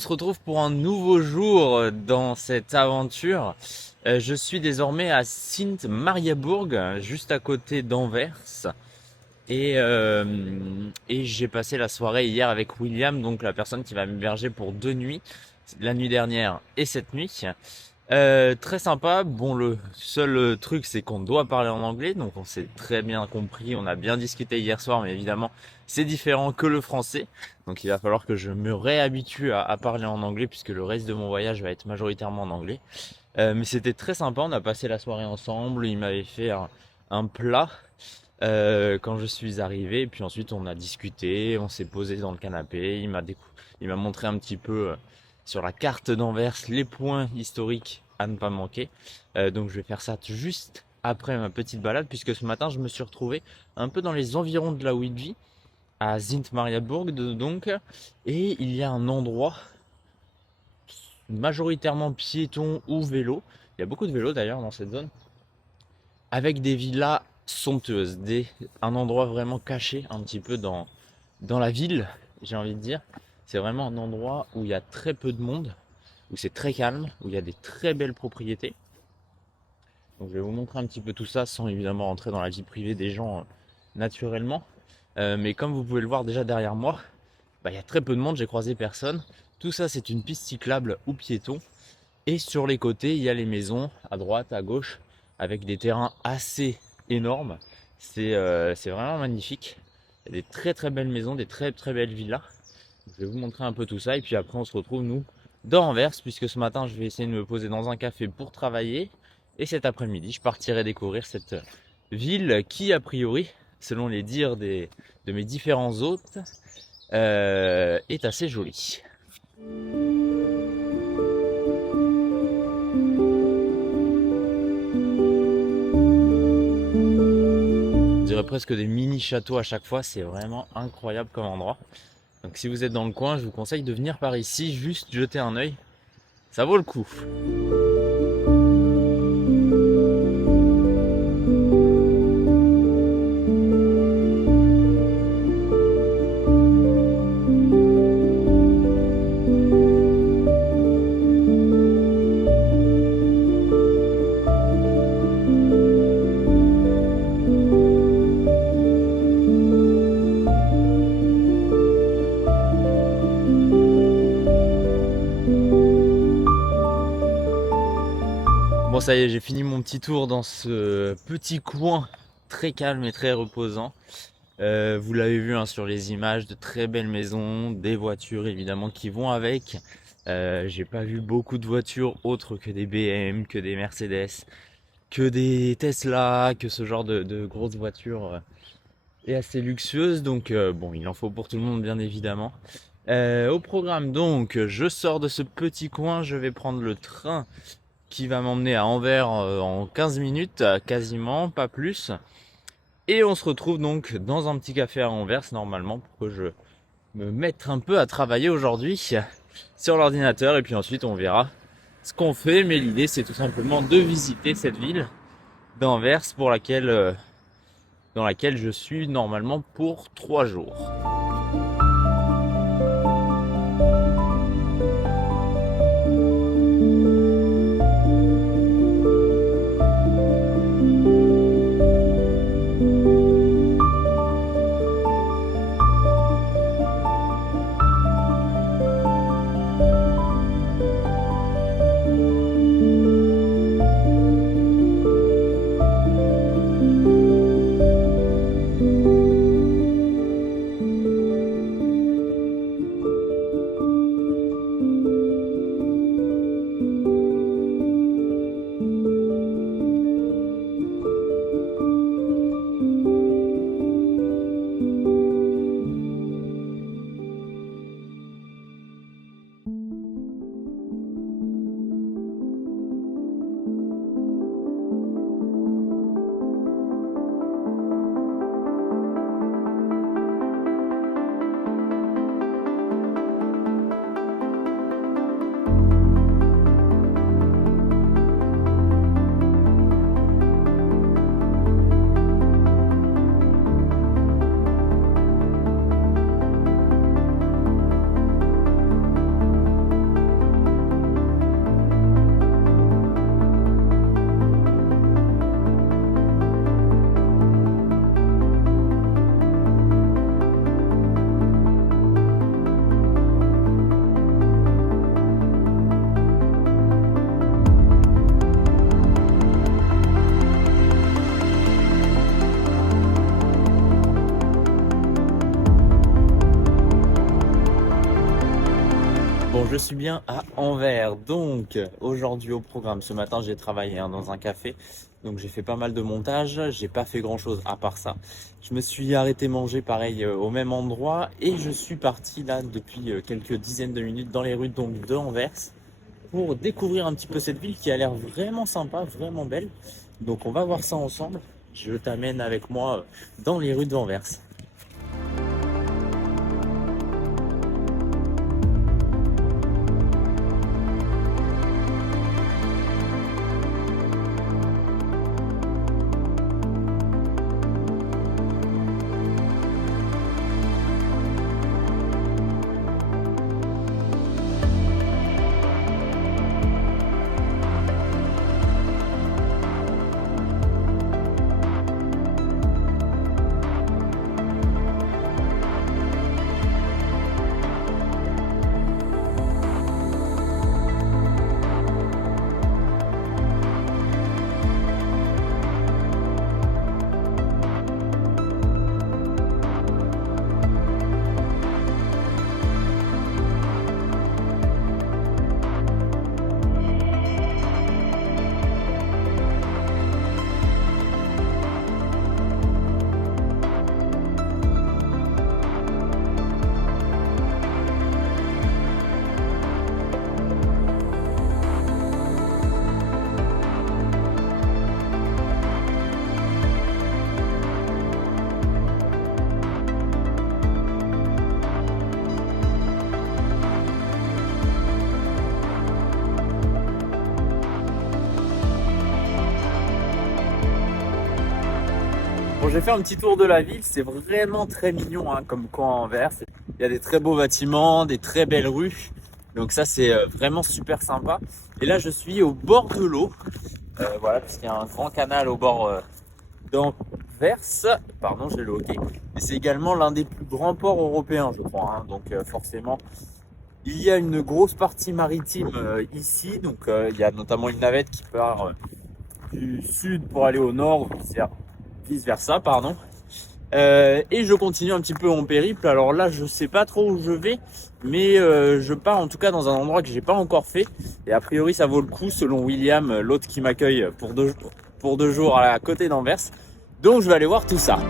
on se retrouve pour un nouveau jour dans cette aventure. Je suis désormais à Sint-Mariabourg, juste à côté d'Anvers. Et j'ai passé la soirée hier avec William, donc la personne qui va m'héberger pour 2 nuits, la nuit dernière et cette nuit. Très sympa. Bon, le seul truc, c'est qu'on doit parler en anglais, donc on s'est très bien compris. On a bien discuté hier soir, mais évidemment, c'est différent que le français. Donc il va falloir que je me réhabitue à parler en anglais, puisque le reste de mon voyage va être majoritairement en anglais. Mais c'était très sympa. On a passé la soirée ensemble. Il m'avait fait un plat quand je suis arrivé, et puis ensuite on a discuté, on s'est posé dans le canapé. Il m'a montré un petit peu sur la carte d'Anvers les points historiques à ne pas manquer. Donc je vais faire ça juste après ma petite balade, puisque ce matin je me suis retrouvé un peu dans les environs de là où il vit, à Sint-Mariabourg donc, et il y a un endroit majoritairement piéton ou vélo. Il y a beaucoup de vélos d'ailleurs dans cette zone, avec des villas somptueuses, un endroit vraiment caché un petit peu dans la ville, j'ai envie de dire. C'est vraiment un endroit où il y a très peu de monde, où c'est très calme, où il y a des très belles propriétés. Donc je vais vous montrer un petit peu tout ça sans évidemment rentrer dans la vie privée des gens naturellement. Mais comme vous pouvez le voir déjà derrière moi, il y a très peu de monde, j'ai croisé personne. Tout ça c'est une piste cyclable ou piéton. Et sur les côtés, il y a les maisons à droite, à gauche, avec des terrains assez énormes. C'est vraiment magnifique. Il y a des très très belles maisons, des très très belles villas. Je vais vous montrer un peu tout ça et puis après on se retrouve nous dans Anvers, puisque ce matin je vais essayer de me poser dans un café pour travailler. Et cet après-midi, je partirai découvrir cette ville qui, a priori, selon les dires de mes différents hôtes, est assez jolie. On dirait presque des mini châteaux à chaque fois, c'est vraiment incroyable comme endroit. Donc si vous êtes dans le coin, je vous conseille de venir par ici, juste jeter un œil, ça vaut le coup. Bon, ça y est, j'ai fini mon petit tour dans ce petit coin très calme et très reposant. Vous l'avez vu hein, sur les images, de très belles maisons, des voitures évidemment qui vont avec. J'ai pas vu beaucoup de voitures autres que des BM, que des Mercedes, que des Tesla, que ce genre de grosses voitures et assez luxueuses. Donc bon, il en faut pour tout le monde bien évidemment. Au programme donc, je sors de ce petit coin, je vais prendre le train qui va m'emmener à Anvers en 15 minutes, quasiment, pas plus. Et on se retrouve donc dans un petit café à Anvers normalement pour que je me mette un peu à travailler aujourd'hui sur l'ordinateur et puis ensuite on verra ce qu'on fait. Mais l'idée c'est tout simplement de visiter cette ville d'Anvers dans laquelle je suis normalement pour 3 jours. Je suis bien à Anvers. Donc aujourd'hui au programme, ce matin j'ai travaillé dans un café. Donc j'ai fait pas mal de montage, j'ai pas fait grand chose à part ça. Je me suis arrêté manger pareil au même endroit et je suis parti là depuis quelques dizaines de minutes dans les rues donc de Anvers pour découvrir un petit peu cette ville qui a l'air vraiment sympa, vraiment belle. Donc on va voir ça ensemble. Je t'amène avec moi dans les rues d'Anvers. Bon, j'ai fait un petit tour de la ville, c'est vraiment très mignon comme coin à Anvers. Il y a des très beaux bâtiments, des très belles rues. Donc ça c'est vraiment super sympa. Et là je suis au bord de l'eau. Voilà, puisqu'il y a un grand canal au bord d'Anvers. Pardon, j'ai le hockey. Et c'est également l'un des plus grands ports européens, je crois. Donc forcément, il y a une grosse partie maritime ici. Donc il y a notamment une navette qui part du sud pour aller au nord, vice versa, pardon. Et je continue un petit peu mon périple. Alors là, je sais pas trop où je vais, mais je pars en tout cas dans un endroit que j'ai pas encore fait. Et a priori, ça vaut le coup selon William, l'hôte qui m'accueille pour 2 jours à côté d'Anvers. Donc je vais aller voir tout ça.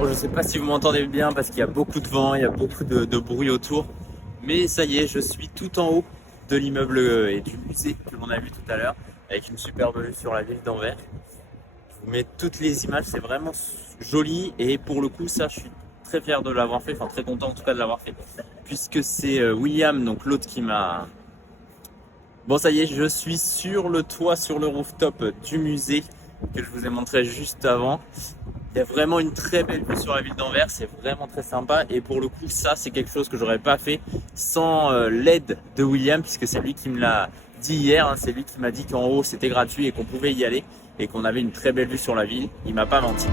Bon, je sais pas si vous m'entendez bien parce qu'il y a beaucoup de vent, il y a beaucoup de bruit autour. Mais ça y est, je suis tout en haut de l'immeuble et du musée que l'on a vu tout à l'heure, avec une superbe vue sur la ville d'Anvers. Je vous mets toutes les images, c'est vraiment joli et pour le coup, ça, je suis très fier de l'avoir fait, enfin très content en tout cas de l'avoir fait, puisque c'est William, donc l'autre qui m'a... Bon, ça y est, je suis sur le toit, sur le rooftop du musée que je vous ai montré juste avant. Il y a vraiment une très belle vue sur la ville d'Anvers, c'est vraiment très sympa et pour le coup ça c'est quelque chose que j'aurais pas fait sans l'aide de William puisque c'est lui qui me l'a dit hier, c'est lui qui m'a dit qu'en haut c'était gratuit et qu'on pouvait y aller et qu'on avait une très belle vue sur la ville, il m'a pas menti.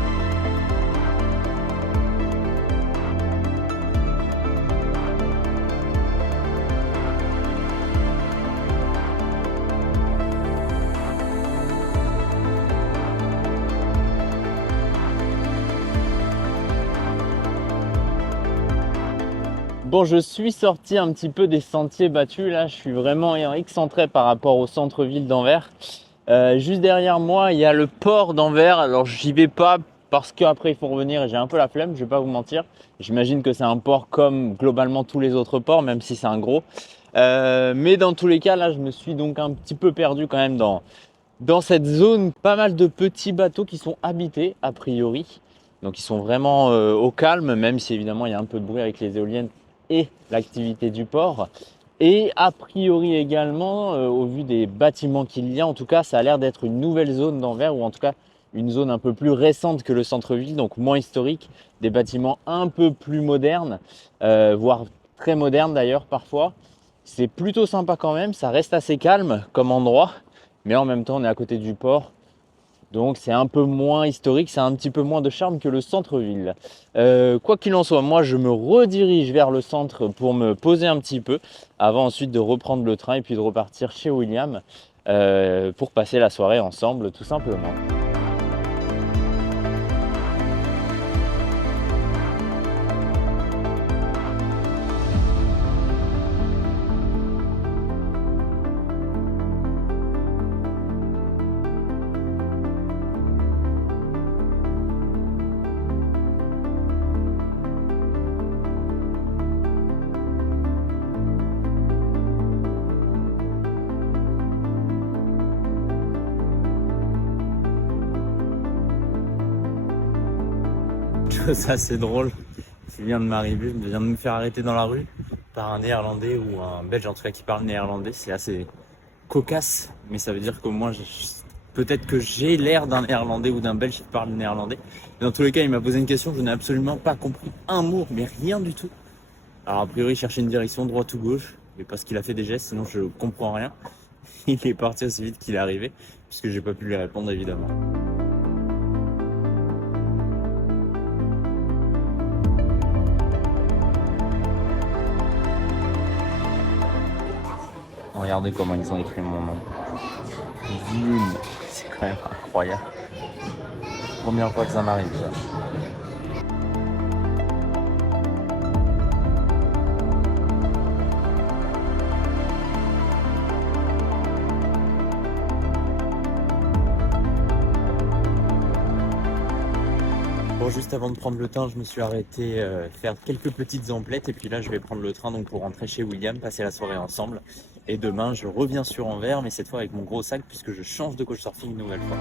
Bon, je suis sorti un petit peu des sentiers battus. Là, je suis vraiment excentré par rapport au centre-ville d'Anvers. Juste derrière moi, il y a le port d'Anvers. Alors, j'y vais pas parce qu'après, il faut revenir et j'ai un peu la flemme, je vais pas vous mentir. J'imagine que c'est un port comme globalement tous les autres ports, même si c'est un gros. Mais dans tous les cas, là, je me suis donc un petit peu perdu quand même dans cette zone. Pas mal de petits bateaux qui sont habités, a priori. Donc, ils sont vraiment au calme, même si évidemment, il y a un peu de bruit avec les éoliennes et l'activité du port. Et a priori également, au vu des bâtiments qu'il y a, en tout cas, ça a l'air d'être une nouvelle zone d'Anvers, ou en tout cas une zone un peu plus récente que le centre-ville, donc moins historique, des bâtiments un peu plus modernes, voire très modernes d'ailleurs parfois. C'est plutôt sympa quand même, ça reste assez calme comme endroit, mais en même temps on est à côté du port. Donc c'est un peu moins historique, c'est un petit peu moins de charme que le centre-ville. Quoi qu'il en soit, moi je me redirige vers le centre pour me poser un petit peu, avant ensuite de reprendre le train et puis de repartir chez William pour passer la soirée ensemble tout simplement. Chose assez drôle qui vient de m'arriver, je viens de me faire arrêter dans la rue par un néerlandais ou un belge en tout cas qui parle néerlandais. C'est assez cocasse, mais ça veut dire qu'au moins peut-être que j'ai l'air d'un néerlandais ou d'un belge qui parle néerlandais. Dans tous les cas, il m'a posé une question, je n'ai absolument pas compris un mot, mais rien du tout. Alors a priori, il cherchait une direction droite ou gauche, mais parce qu'il a fait des gestes, sinon je comprends rien. Il est parti aussi vite qu'il est arrivé, puisque j'ai pas pu lui répondre évidemment. Regardez comment ils ont écrit mon nom. Vim, c'est quand même incroyable. Première fois que ça m'arrive ça. Bon, juste avant de prendre le train, je me suis arrêté faire quelques petites emplettes et puis là je vais prendre le train donc pour rentrer chez William, passer la soirée ensemble. Et demain je reviens sur Anvers, mais cette fois avec mon gros sac puisque je change de couchsurfing une nouvelle fois.